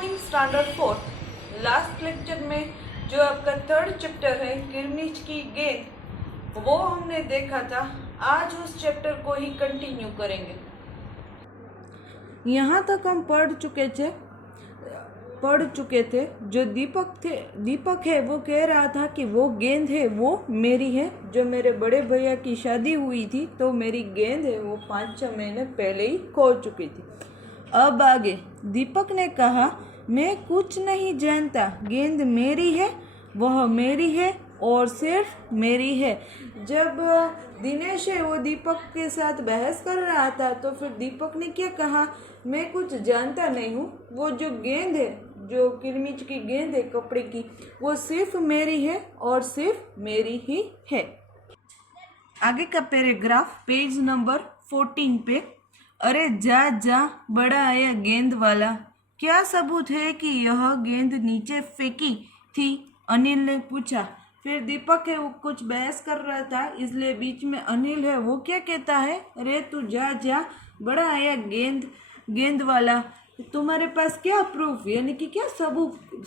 Morning standard fourth. Last lecture में जो आपका थर्ड चैप्टर है किरमिच की गेंद, वो हमने देखा था। आज उस चैप्टर को ही कंटिन्यू करेंगे। यहाँ तक हम पढ़ चुके थे। जो दीपक है वो कह रहा था कि वो गेंद है वो मेरी है। जो मेरे बड़े भैया की शादी हुई थी तो मेरी गेंद है वो 5-6 महीने पहले ही खो चुकी थी। अब आगे दीपक ने कहा, मैं कुछ नहीं जानता, गेंद मेरी है, वह मेरी है और सिर्फ मेरी है। जब दिनेश है वो दीपक के साथ बहस कर रहा था तो फिर दीपक ने क्या कहा, मैं कुछ जानता नहीं हूँ, वो जो गेंद है, जो किरमिच की गेंद है कपड़े की, वो सिर्फ मेरी है और सिर्फ मेरी ही है। आगे का पैराग्राफ पेज नंबर 14 पे। अरे जा जा, बड़ा आया गेंद वाला, क्या सबूत है कि यह गेंद नीचे फेंकी थी? अनिल ने पूछा। फिर दीपक है वो कुछ बहस कर रहा था, इसलिए बीच में अनिल है वो क्या कहता है, अरे तू जा जा, बड़ा आया गेंद वाला, तुम्हारे पास क्या प्रूफ यानी कि क्या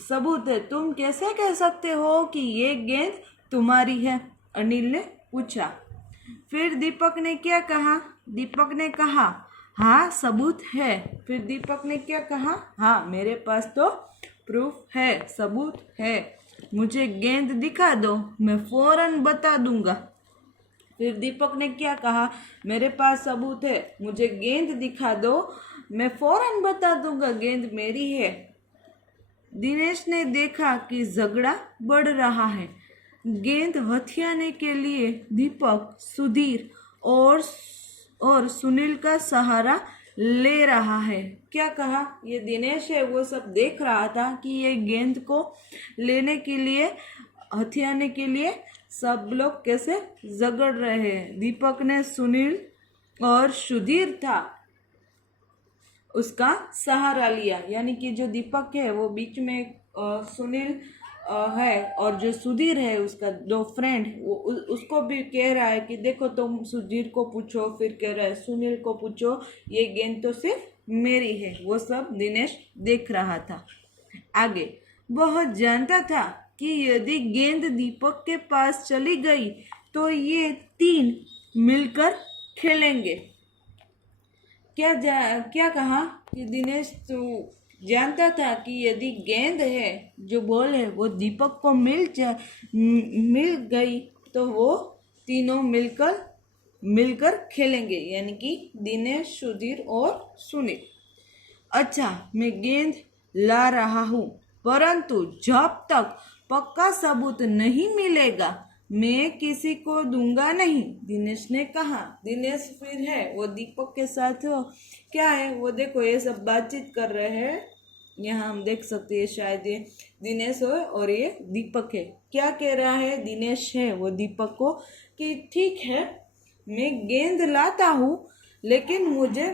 सबूत है? तुम कैसे कह सकते हो कि ये गेंद तुम्हारी है? अनिल ने पूछा। फिर दीपक ने क्या कहा? दीपक ने कहा, हाँ सबूत है। फिर दीपक ने क्या कहा? हाँ मेरे पास तो प्रूफ है, सबूत है, मुझे गेंद दिखा दो, मैं फौरन बता दूंगा। फिर दीपक ने क्या कहा? मेरे पास सबूत है, मुझे गेंद दिखा दो, मैं फौरन बता दूंगा गेंद मेरी है। दिनेश ने देखा कि झगड़ा बढ़ रहा है। गेंद हथियाने के लिए दीपक, सुधीर और सुनील का सहारा ले रहा है। क्या कहा? ये दिनेश है वो सब देख रहा था कि ये गेंद को लेने के लिए, हथियाने के लिए सब लोग कैसे झगड़ रहे हैं। दीपक ने सुनील और सुधीर था उसका सहारा लिया, यानी कि जो दीपक है वो बीच में सुनील है और जो सुधीर है उसका दो फ्रेंड, वो उसको भी कह रहा है कि देखो तुम सुधीर को पूछो, फिर कह रहा है सुनील को पूछो, ये गेंद तो सिर्फ मेरी है। वो सब दिनेश देख रहा था। आगे वह जानता था कि यदि गेंद दीपक के पास चली गई तो ये 3 मिलकर खेलेंगे। क्या कहा कि दिनेश तो जानता था कि यदि गेंद है, जो बॉल है, वो दीपक को मिल गई तो वो तीनों मिलकर खेलेंगे, यानी कि दिनेश, सुधीर और सुनील। अच्छा, मैं गेंद ला रहा हूँ, परंतु जब तक पक्का सबूत नहीं मिलेगा मैं किसी को दूंगा नहीं, दिनेश ने कहा। दिनेश फिर है वो दीपक के साथ क्या है वो देखो, ये सब बातचीत कर रहे हैं। यहाँ हम देख सकते हैं शायद ये दिनेश हो और ये दीपक है। क्या कह रहा है दिनेश है वो दीपक को कि ठीक है मैं गेंद लाता हूँ, लेकिन मुझे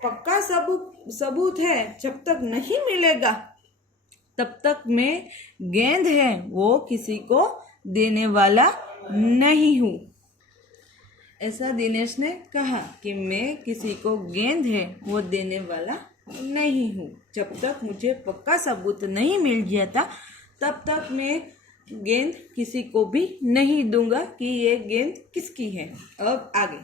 पक्का सबूत है, जब तक नहीं मिलेगा तब तक मैं गेंद है वो किसी को देने वाला नहीं हूँ। ऐसा दिनेश ने कहा कि मैं किसी को गेंद है वो देने वाला नहीं हूँ, जब तक मुझे पक्का सबूत नहीं मिल जाता तब तक मैं गेंद किसी को भी नहीं दूंगा कि ये गेंद किसकी है। अब आगे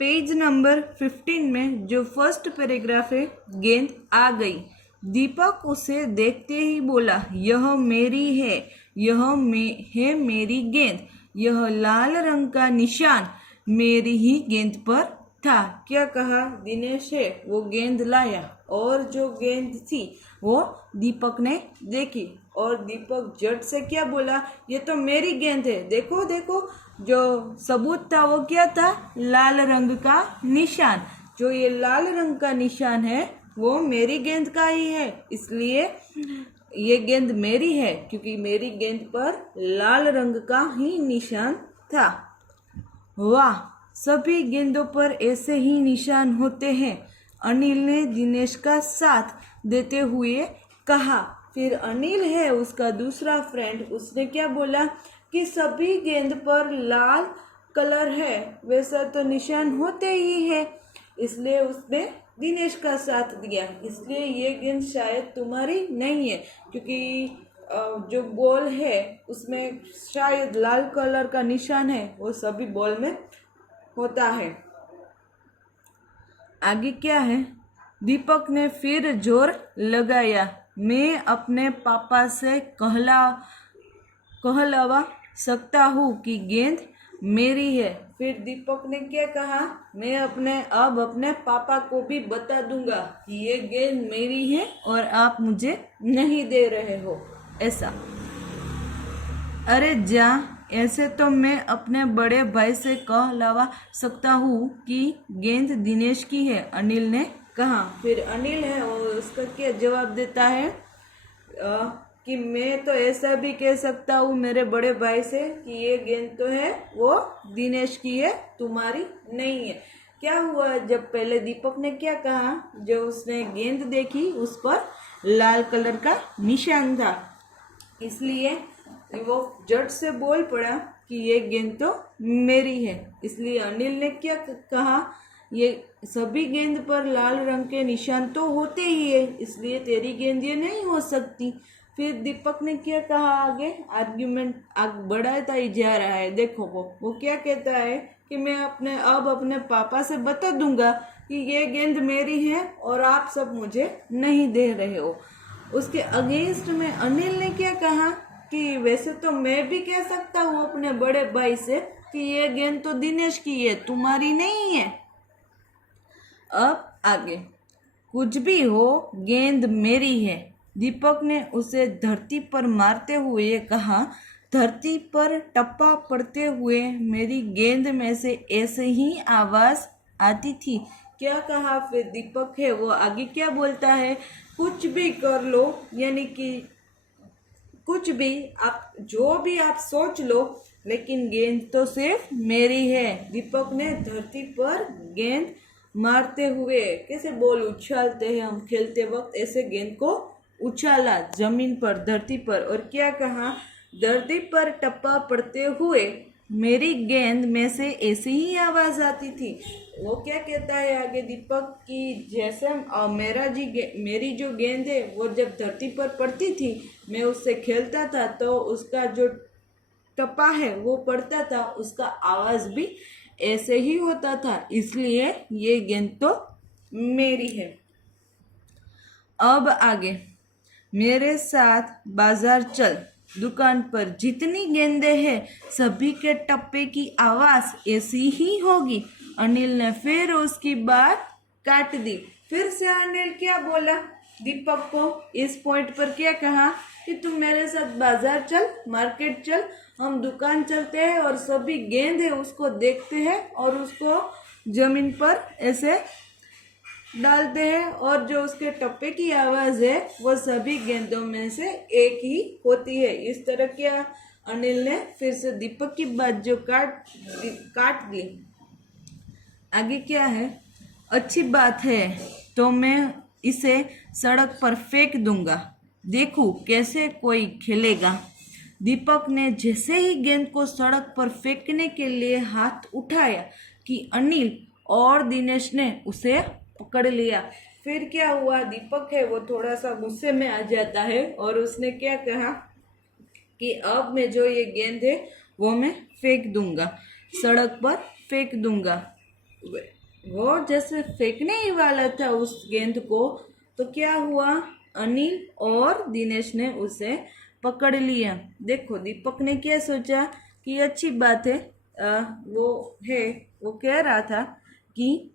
पेज नंबर 15 में जो फर्स्ट पैराग्राफ है, गेंद आ गई। दीपक उसे देखते ही बोला, यह मेरी है, है मेरी गेंद, यह लाल रंग का निशान मेरी ही गेंद पर था। क्या कहा? दिनेश है वो गेंद लाया और जो गेंद थी वो दीपक ने देखी और दीपक झट से क्या बोला, ये तो मेरी गेंद है, देखो देखो। जो सबूत था वो क्या था? लाल रंग का निशान। जो ये लाल रंग का निशान है वो मेरी गेंद का ही है, इसलिए ये गेंद मेरी है क्योंकि मेरी गेंद पर लाल रंग का ही निशान था। वाह, सभी गेंदों पर ऐसे ही निशान होते हैं, अनिल ने दिनेश का साथ देते हुए कहा। फिर अनिल है उसका दूसरा फ्रेंड, उसने क्या बोला कि सभी गेंद पर लाल कलर है, वैसा तो निशान होते ही है, इसलिए उसने दिनेश का साथ दिया, इसलिए ये गेंद शायद तुम्हारी नहीं है, क्योंकि जो बॉल है उसमें शायद लाल कलर का निशान है, वो सभी बॉल में होता है। आगे क्या है? दीपक ने फिर जोर लगाया, मैं अपने पापा से कहलवा सकता हूँ कि गेंद मेरी है। फिर दीपक ने क्या कहा? मैं अब अपने पापा को भी बता दूंगा कि ये गेंद मेरी है और आप मुझे नहीं दे रहे हो, ऐसा। अरे जा, ऐसे तो मैं अपने बड़े भाई से कहलवा सकता हूँ कि गेंद दिनेश की है, अनिल ने कहा। फिर अनिल है और उसका क्या जवाब देता है कि मैं तो ऐसा भी कह सकता हूँ मेरे बड़े भाई से कि ये गेंद तो है वो दिनेश की है, तुम्हारी नहीं है। क्या हुआ? जब पहले दीपक ने क्या कहा, जो उसने गेंद देखी उस पर लाल कलर का निशान था, इसलिए वो झट से बोल पड़ा कि ये गेंद तो मेरी है। इसलिए अनिल ने क्या कहा, ये सभी गेंद पर लाल रंग के निशान तो होते ही है, इसलिए तेरी गेंद ये नहीं हो सकती। फिर दीपक ने क्या कहा? आगे आर्ग्यूमेंट बढ़ाता ही जा रहा है। देखो वो क्या कहता है कि मैं अब अपने पापा से बता दूंगा कि ये गेंद मेरी है और आप सब मुझे नहीं दे रहे हो। उसके अगेंस्ट में अनिल ने क्या कहा कि वैसे तो मैं भी कह सकता हूँ अपने बड़े भाई से कि ये गेंद तो दिनेश की है, तुम्हारी नहीं है। अब आगे, कुछ भी हो गेंद मेरी है। दीपक ने उसे धरती पर मारते हुए कहा। धरती पर टप्पा पड़ते हुए मेरी गेंद में से ऐसे ही आवाज आती थी। क्या कहा फिर दीपक है वो आगे क्या बोलता है? कुछ भी कर लो, यानी कि कुछ भी आप जो भी आप सोच लो, लेकिन गेंद तो सिर्फ मेरी है। दीपक ने धरती पर गेंद मारते हुए, कैसे बॉल उछालते हैं हम खेलते वक्त, ऐसे गेंद को उछाला जमीन पर, धरती पर, और क्या कहा? धरती पर टप्पा पड़ते हुए मेरी गेंद में से ऐसी ही आवाज आती थी। वो क्या कहता है आगे दीपक की, जैसे मेरी जो गेंद है वो जब धरती पर पड़ती थी, मैं उससे खेलता था तो उसका जो टप्पा है वो पड़ता था, उसका आवाज भी ऐसे ही होता था, इसलिए ये गेंद तो मेरी है। अब आगे, मेरे साथ बाजार चल, दुकान पर जितनी गेंदें हैं सभी के टप्पे की आवाज ऐसी ही होगी। अनिल ने फिर उसकी बात काट दी। फिर से अनिल क्या बोला दीपक को? इस पॉइंट पर क्या कहा कि तुम मेरे साथ बाजार चल, मार्केट चल, हम दुकान चलते हैं और सभी गेंद है उसको देखते हैं और उसको जमीन पर ऐसे डालते हैं, और जो उसके टप्पे की आवाज है वो सभी गेंदों में से एक ही होती है। इस तरह क्या अनिल ने फिर से दीपक की बात जो काट दी। आगे क्या है? अच्छी बात है तो मैं इसे सड़क पर फेंक दूंगा, देखूं कैसे कोई खेलेगा। दीपक ने जैसे ही गेंद को सड़क पर फेंकने के लिए हाथ उठाया कि अनिल और दिनेश ने उसे पकड़ लिया। फिर क्या हुआ? दीपक है वो थोड़ा सा गुस्से में आ जाता है और उसने क्या कहा कि अब मैं जो ये गेंद है वो मैं फेंक दूंगा, सड़क पर फेंक दूंगा। वो जैसे फेंकने ही वाला था उस गेंद को, तो क्या हुआ? अनिल और दिनेश ने उसे पकड़ लिया। देखो दीपक ने क्या सोचा कि अच्छी बात है, वो कह रहा था कि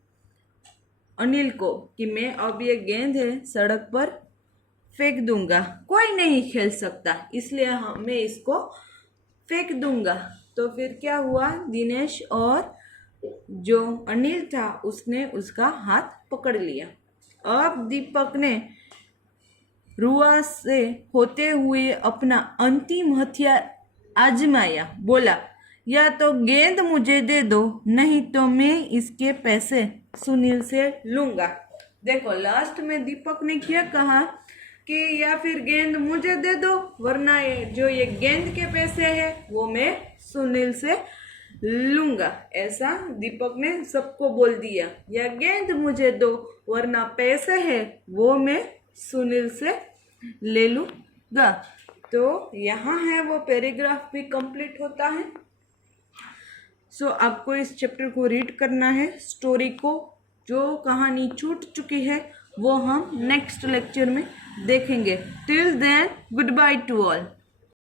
अनिल को कि मैं अब ये गेंद है सड़क पर फेंक दूंगा, कोई नहीं खेल सकता, इसलिए मैं इसको फेंक दूंगा। तो फिर क्या हुआ? दिनेश और जो अनिल था उसने उसका हाथ पकड़ लिया। अब दीपक ने रुआ से होते हुए अपना अंतिम हथियार आजमाया। बोला, या तो गेंद मुझे दे दो, नहीं तो मैं इसके पैसे सुनील से लूंगा। देखो लास्ट में दीपक ने क्या कहा कि या फिर गेंद मुझे दे दो, वरना ये गेंद के पैसे है वो मैं सुनील से लूंगा, ऐसा दीपक ने सबको बोल दिया। या गेंद मुझे दो वरना पैसे है वो मैं सुनील से ले लूंगा। तो यहाँ है वो पैराग्राफ भी कंप्लीट होता है। सो आपको इस चैप्टर को रीड करना है। स्टोरी को, जो कहानी छूट चुकी है वो हम नेक्स्ट लेक्चर में देखेंगे। Till then good bye to all.